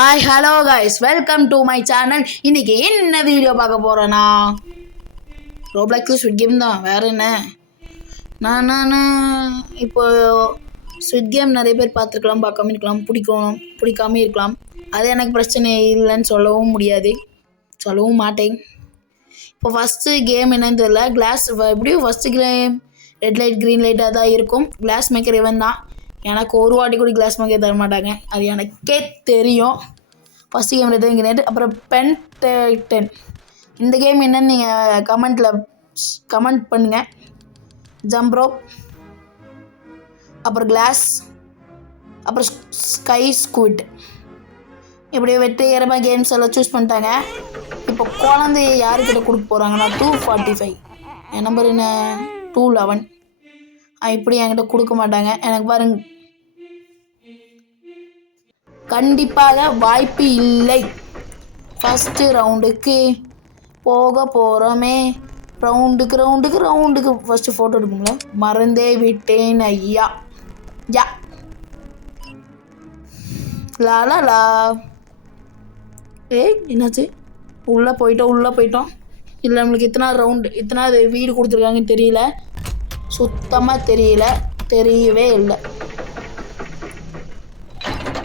Hi hello guys, welcome to my channel. இன்றைக்கி என்ன video பார்க்க போகிறேன்னா, ரோப்ளாக்ஸு ஸ்விட் கேம் தான். வேறு என்ன, நான் இப்போ ஸ்விட் கேம் நிறைய பேர் பார்த்துருக்கலாம், பார்க்காம இருக்கலாம், பிடிக்காம இருக்கலாம். அது எனக்கு பிரச்சனை இல்லைன்னு சொல்லவும் முடியாது, சொல்லவும் மாட்டேன். இப்போ ஃபஸ்ட்டு கேம் என்னன்னு தெரியல. கிளாஸ் எப்படியும் first game red light green லைட்டாக தான் இருக்கும். கிளாஸ் மேக்கர் இவன் தான். எனக்கு ஒரு வாட்டி கூட கிளாஸ் மேக்கர் தர மாட்டாங்க, அது எனக்கே தெரியும். First game red light green, அப்புறம் பென்டைட்டன். இந்த கேம் என்னன்னு நீங்கள் கமெண்ட் பண்ணுங்கள். ஜம்ப் ரோப், அப்புறம் கிளாஸ், அப்புறம் ஸ்கை ஸ்குவிட், இப்படி வெற்றிகரமாக கேம்ஸ் எல்லாம் சூஸ் பண்ணிட்டாங்க. இப்போ குழந்தைய யாருக்கிட்ட கொடுக்க போகிறாங்கன்னா 245, என் நம்பர் என்ன 211. இப்படி என்கிட்ட கொடுக்க மாட்டாங்க. எனக்கு பாருங்க, கண்டிப்பாக வாய்ப்பு இல்லை. ஃபஸ்ட்டு ரவுண்டுக்கு போக போகிறோமே. ரவுண்டுக்கு ஃபஸ்ட்டு ஃபோட்டோ எடுக்குங்களா, மறந்தே விட்டேன் ஐயா. யா லா என்னாச்சு? உள்ளே போயிட்டோம். இல்லை, நம்மளுக்கு இத்தனாவது வீடு கொடுத்துருக்காங்கன்னு தெரியல, சுத்தமாக தெரியவே இல்லை.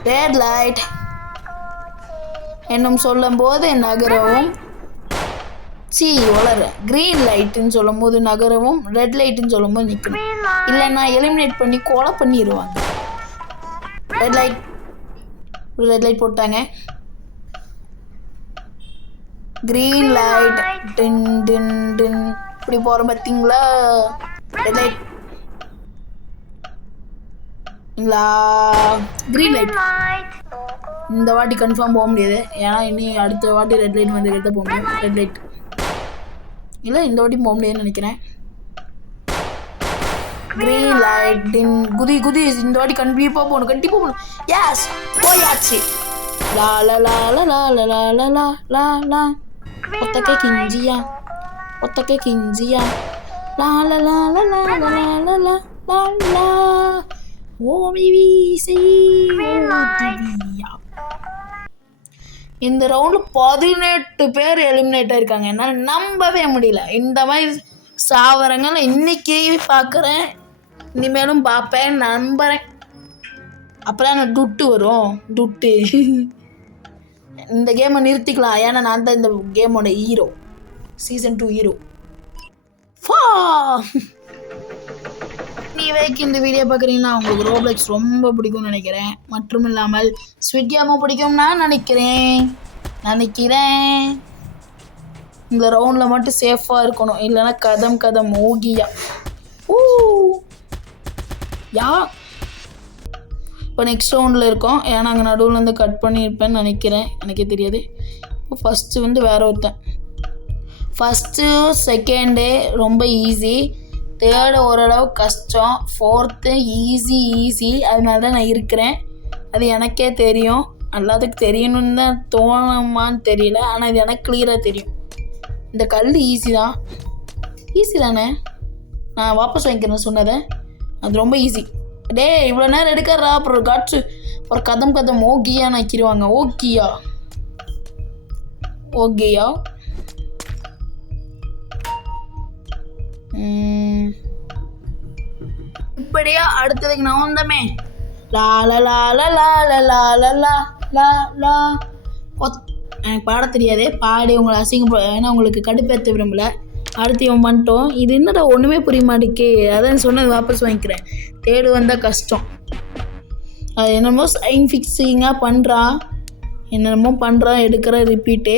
ரெட் லைட் என்னும் சொல்லும் போது நகரவும், க்ரீன் லைட்டுன்னு சொல்லும் போது நகரவும், ரெட் லைட்டுன்னு சொல்லும் போது நிற்கணும். இல்லைன்னா எலிமினேட் பண்ணி கொலை பண்ணிடுவாங்க. ரெட் லைட் போட்டாங்க. க்ரீன் லைட் டின் டின் டின் இப்படி போகிறோம் பார்த்தீங்களா? Red light green light. இந்த வாட்டி கன்ஃபார்ம் போக முடியாது, ஏன்னா இனி அடுத்த வாட்டி ரெட் லைட் வந்து எடுத்து போக முடியும். ரெட் லைட் இல்லை, இந்த வாட்டி போக முடியாதுன்னு நினைக்கிறேன். க்ரீன் லைட் டின் குதி இந்த வாட்டி கண்டிப்பாக போகணும். எஸ், போயாச்சு. லா லா லா லா லா லா லா லா லா லா ஒத்தக்கே கிஞ்சியா லா லா லா லா லா லா லா லா லா லா ஓமி வீசி. இந்த ரவுண்டில் 18 பேர் எலிமினேட் ஆயிருக்காங்க. என்னால் நம்பவே முடியல. இந்த மாதிரி சாவரங்கள் இன்னைக்கு பார்க்குறேன், இனிமேலும் பார்ப்பேன், நம்புகிறேன். அப்புறம் நான் துட்டு வரும். இந்த கேமை நிறுத்திக்கலாம், ஏன்னா நான் தான் இந்த கேமோட ஹீரோ, சீசன் 2 ஹீரோ. நீவேக்கு இந்த வீடியோ பார்க்குறீங்கன்னா உங்களுக்கு ரோப்ளாக்ஸ் ரொம்ப பிடிக்கும்னு நினைக்கிறேன். மற்றும் இல்லாமல் ஸ்விட் கேமும் பிடிக்கும் நான் நினைக்கிறேன். இந்த ரவுண்டில் மட்டும் சேஃபாக இருக்கணும், இல்லைன்னா கதம் ஓகியா. யா இப்போ நெக்ஸ்ட் ரவுண்டில் இருக்கோம், ஏன்னா அங்கே நடுவில் வந்து கட் பண்ணியிருப்பேன்னு நினைக்கிறேன், எனக்கே தெரியாது. இப்போ ஃபஸ்ட்டு வந்து வேற ஒருத்தன். ஃபஸ்ட்டு செகண்டு ரொம்ப ஈஸி, தேர்டு ஓரளவு கஷ்டம், ஃபோர்த்து ஈஸி. அதனால தான் நான் இருக்கிறேன். அது எனக்கே தெரியும், எல்லாத்துக்கும் தெரியணும்னு தான் தோணுமான்னு தெரியல, ஆனால் இது எனக்கு கிளியராக தெரியும். இந்த கல் ஈஸி தானே, நான் வாபஸ் வாங்கிக்கிறேன் சொன்னதை. அது ரொம்ப ஈஸி. இவ்வளோ நேரம் எடுக்கிறா, அப்புறம் காட்சு ஒரு கதம் ஓகியான்னு ஆக்கிடுவாங்க. ஓகியா இப்படியா அடுத்ததுக்கு நான் வந்தமே. லா லா லா லா லா லா லா லா லா லா. எனக்கு பாட தெரியாதே, பாடி உங்களை ஏன்னா உங்களுக்கு கடுப்பேற்ற விரும்பல. அடுத்து இவன் பண்ணிட்டோம். இது என்னடா ஒன்றுமே புரிய மாட்டேக்கே, அதான் சொன்னது வாபஸ் வாங்கிக்கிறேன். தேடு வந்தால் கஷ்டம். அது என்னமோ சயின்டிஃபிக்ஸிங்காக பண்ணுறான், எடுக்கிற ரிப்பீட்டு.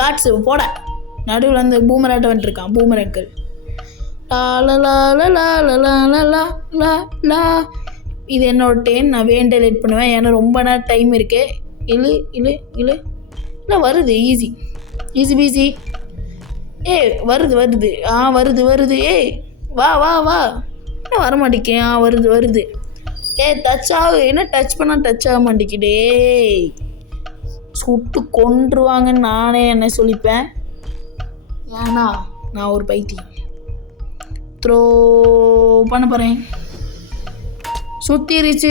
காட்ஸு போட நடுவில் வந்து பூமராட்ட வந்துட்டுருக்கான். பூமரங்கள் இது என்னோட டேன். நான் வேண்ட லேட் பண்ணுவேன், ஏன்னா ரொம்ப நேரம் டைம் இருக்கு. இல்லை வருது ஈஸி பீஸி. வருது வருது. வா என்ன வர மாட்டேக்கேன். வருது. டச் ஆகும், என்ன டச் பண்ணால் டச் ஆக மாட்டேங்கிடே. சுட்டு கொன்றுவாங்கன்னு நானே என்ன சொல்லிப்பேன், ஏன்னா நான் ஒரு பைத்தியம். த்ரோ பண்ண போகிறேன். சுத்திருச்சு.